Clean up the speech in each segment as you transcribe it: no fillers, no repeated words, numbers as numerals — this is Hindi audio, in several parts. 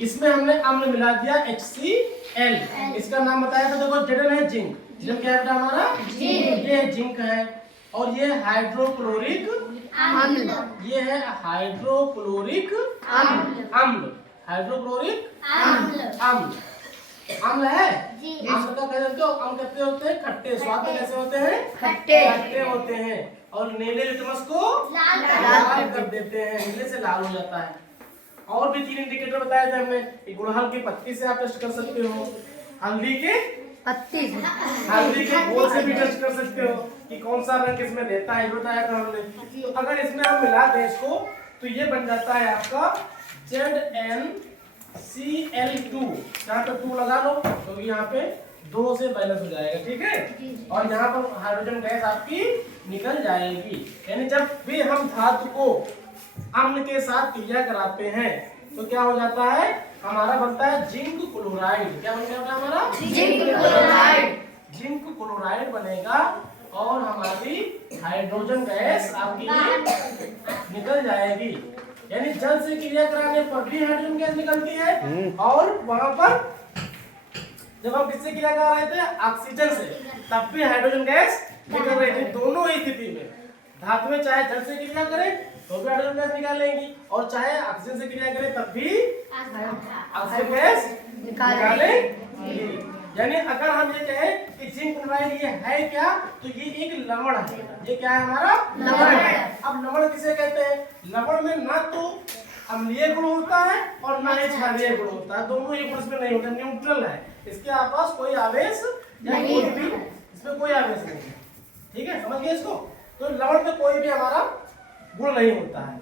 इसमें हमने अम्ल मिला दिया HCl। इसका नाम बताया था, देखो Zn है जिंक। जिंक क्या है हमारा? ये जिंक है। और ये हाइड्रोक्लोरिक अम्ल, ये है हाइड्रोक्लोरिक अम्ल। हाइड्रोक्लोरिक अम्ल अम्ल है। अम्ल का क्या करते हो? अम्ल कहते होते हैं खट्टे, स्वाद में कैसे होते हैं? खट्टे होते हैं। और नीले लिटमस को लाल कर देते हैं, नीले से लाल हो जाता है। और भी 3 इंडिकेटर बताए थे हमने। गुड़हल की पत्ती से आप टेस्ट कर सकते हो, हल्दी के पत्ती से, हल्दी के घोल से भी टेस्ट कर सकते हो कि कौन सा रंग इसमें देता है, बताया था हमने। तो अगर इसमें हम मिला दें इसको तो ये बन जाता है आपका ZnCl2। यहाँ पे 2 लगा लो तो यहाँ पे 2 से बैलेंस हो जाएगा, ठीक है। और यहाँ पर हाइड्रोजन गैस आपकी निकल जाएगी। यानी जब भी हम धातु को अम्ल के साथ क्रिया कराते हैं तो क्या हो जाता है? हमारा बनता है जिंक क्लोराइड। क्या बन जाता है हमारा? जिंक क्लोराइड बनेगा और हमारी हाइड्रोजन गैस आपकी निकल जाएगी। यानी जल से क्रिया कराने पर भी हाइड्रोजन गैस निकलती है, और वहां पर जब हम किससे क्रिया करा रहे थे? ऑक्सीजन से, तब भी हाइड्रोजन गैस निकल रही थी। दोनों ही स्थिति में धातु में चाहे जल से क्रिया करे तो भी हाइड्रोजन गैस निकालेंगी, और चाहे ऑक्सीजन से क्रिया करे तब भी ऑक्सीजन गैस निकालेंगी। यानी अगर हम ये कहें कि जिंक क्लोराइड ये है क्या, तो ये एक लवण है। ये क्या है हमारा? लवण है। अब लवण किसे कहते हैं? लवण में ना तो अम्लीय गुण होता है और ना ही क्षारीय गुण होता है, दोनों ही गुण इसमें नहीं होते, न्यूट्रल है। इसके आसपास कोई आवेश नहीं है, इसमें कोई आवेश नहीं है, ठीक है, समझ गए इसको। तो लवण में कोई भी हमारा गुण नहीं होता है।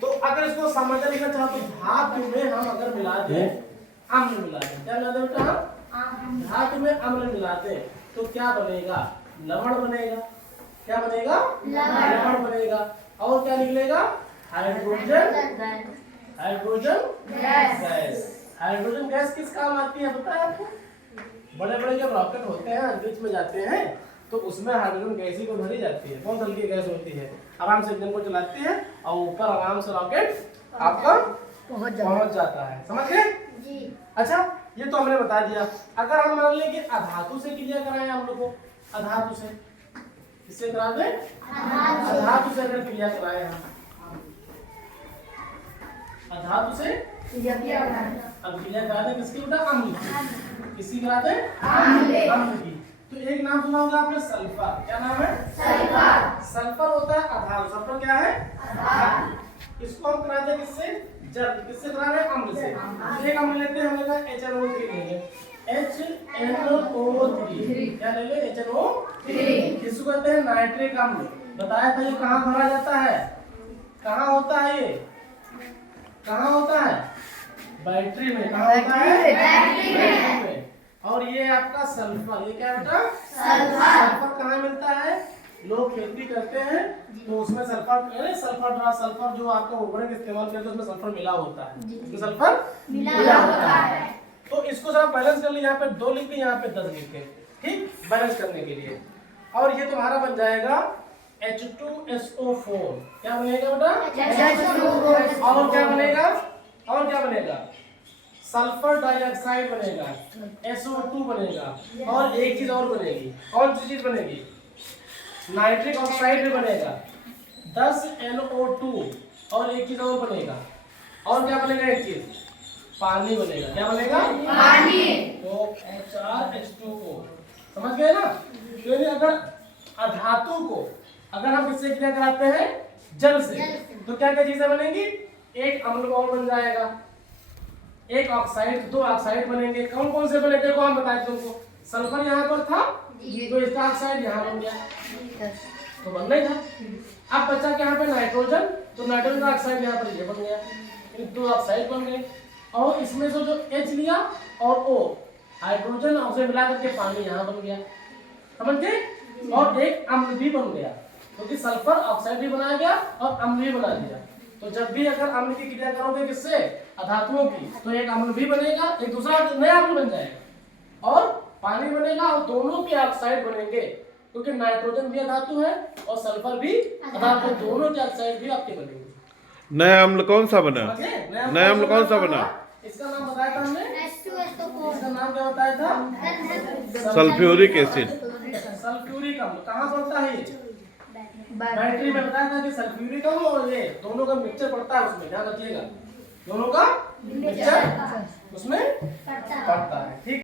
तो अगर इसको समझना लिखना चाहो तो धातु में हम अगर मिला दें अम्ल मिला दें, क्या मिला दें बेटा? हम धातु में अम्ल मिला दें तो क्या बनेगा? लवण बनेगा। क्या बनेगा? लवण बनेगा। और क्या निकलेगा? Hydrogen gas. हाइड्रोजन गैस किस काम आती है पता है आपको? बड़े बड़े जब रॉकेट होते हैं अंतरिक्ष में जाते हैं तो उसमें हाइड्रोजन गैस ही को भरी जाती है, बहुत हल्की गैस होती है। आराम से इंजन को चलाती है और ऊपर आराम से रॉकेट आपका पहुंच जाता है, समझ गए? अच्छा, ये तो हमने बता दिया। अगर हम मान लें कि अधातु से क्रिया कराएं हम लोग को, अधातु से किससे करा दें? अधातु से अगर क्रिया कराएं हम, अधातु से अब क्रिया करा दें किसकी बेटा? अम्ल की। किसकी करा दें? अम्ल की। तो एक नाम सुना होगा आपने, सल्फर। क्या नाम है? सल्फर होता है अधातु। सल्फर क्या है? अधातु। इसको हम कराते हैं किससे? जल। किससे करा रहे हैं? अम्ल से। एक अम्ल लेते हैं, हमने कहा HNO3 लेंगे। HNO3 क्या ले ले? HNO3। इसको कहते हैं नाइट्रिक अम्ल। बताया था ये कहाँ भरा जाता है? कहाँ होता है ये? कहाँ होता है? बैटरी में। कहाँ होता है? बैटरी में। और ये आपका सल्फर, ये क्या बेटा? सल्फर कहाँ मिलता है? लोग खेती करते हैं तो उसमें सल्फर जो आपका उर्वरक इस्तेमाल करते हैं उसमें सल्फर मिला होता है, उसमें सल्फर मिला होता है। तो इसको जरा बैलेंस कर लीजिए, यहाँ पे 2 लिख के यहाँ पे 10 लिख के, ठीक, बैलेंस करने के लिए। और ये तुम्हारा बन जाएगा H2SO4। क्या बनेगा बेटा? और क्या बनेगा? और क्या बनेगा? सल्फर डाइऑक्साइड बनेगा, SO2 बनेगा, और एक चीज और बनेगी। कौन सी चीज बनेगी? नाइट्रिक ऑक्साइड भी बनेगा, 10NO2, और एक चीज और बनेगा। और क्या बनेगा? एक चीज पानी बनेगा। क्या बनेगा? पानी। तो HRH2O, समझ गए ना? यानी अगर अधातु को अगर हम किससे क्रिया कराते हैं? जल से, तो क्या क्या चीजें बनेंगी? एक अम्ल और बन जाएगा, एक ऑक्साइड, 2 ऑक्साइड बनेंगे। कौन कौन से बने देखो हम बताए तुमको। सल्फर यहाँ पर था तो इसका ऑक्साइड यहाँ बन गया, तो बनना ही था। अब बचा क्या यहाँ पे? नाइट्रोजन, तो नाइट्रोजन का ऑक्साइड यहाँ पर ये बन गया, 2 ऑक्साइड बन गए। और इसमें से जो H लिया और O, हाइड्रोजन और उसे मिला करके पानी यहाँ बन गया, समझ गए? और एक अम्ल भी बन गया, क्योंकि सल्फर ऑक्साइड भी बनाया गया और अम्ल भी बना दिया। तो जब भी अगर अम्ल की क्रिया करोगे किससे? अधातुओं की, तो एक अम्ल भी बनेगा, एक दूसरा नया अम्ल बन जाएगा, और पानी बनेगा, और दोनों के ऑक्साइड बनेंगे, क्योंकि नाइट्रोजन भी अधातु है और सल्फर भी अधातु, दोनों के ऑक्साइड भी आपके बनेंगे। नया अम्ल कौन सा बना? नया अम्ल कौन सा बना? इसका नाम बताया था हमने, इसका नाम क्या बताया था? Sulphuric acid. सल्फ्यूरिक अम्ल कहाँ पड़ता है ये? बैटरी में बताया था कि सल्फ्यूरिक अम्ल और ये दोनों का मिक्सचर पड़ता है उसमें, ध्यान रखिएगा, दोनों का मिक्सचर उसमें पड़ता है। ठीक।